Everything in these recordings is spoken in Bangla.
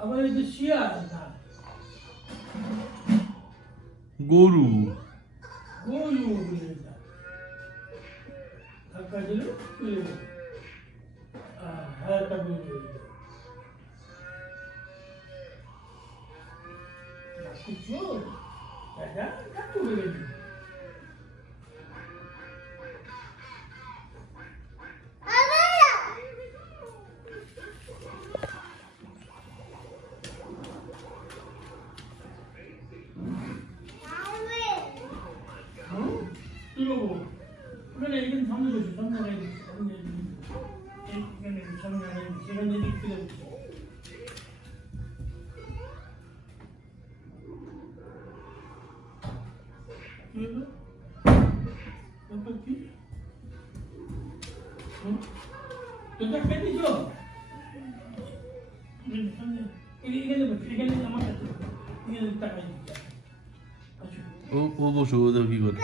আবার এই যে শিয়া আছে না গরু গরু বলে এটা ধাক্কা দিলে খুলে যাবে হালকা গরু কিছু এটা কাটু হয়ে গেছে এখানে সামনে বসে সামনে এখানে সামনে সেখানে দিক থেকে কি তোটা কেটে দিও এখানে এখানে আমার কাছে এখানে টাকা দিতে ও বসো ওদের কি করে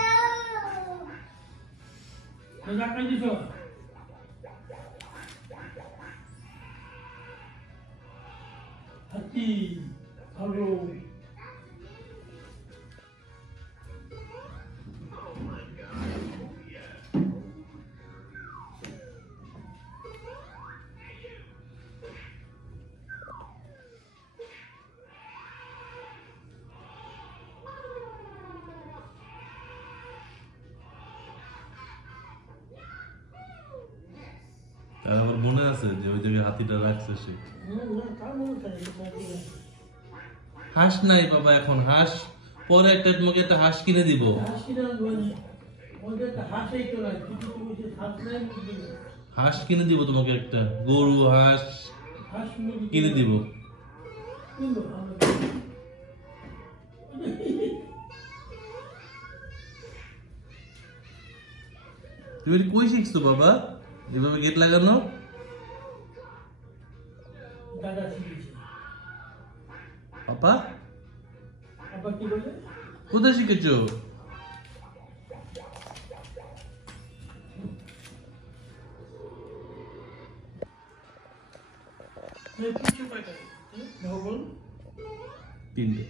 টাকা দিছো হাতি ভালো আর আমার মনে আছে যে ওই জায়গায় হাতিটা রাখছে সে হাঁস নাই বাবা এখন হাঁস পরে একটা তোমাকে একটা হাঁস কিনে দিব হাঁস কিনে দিব তোমাকে একটা গরু হাঁস কিনে দিব তুমি কই শিখছো বাবা এভাবে গেট লাগানো পাপা কোথায় শিখেছো তিনটে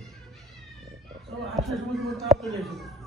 8টার সময়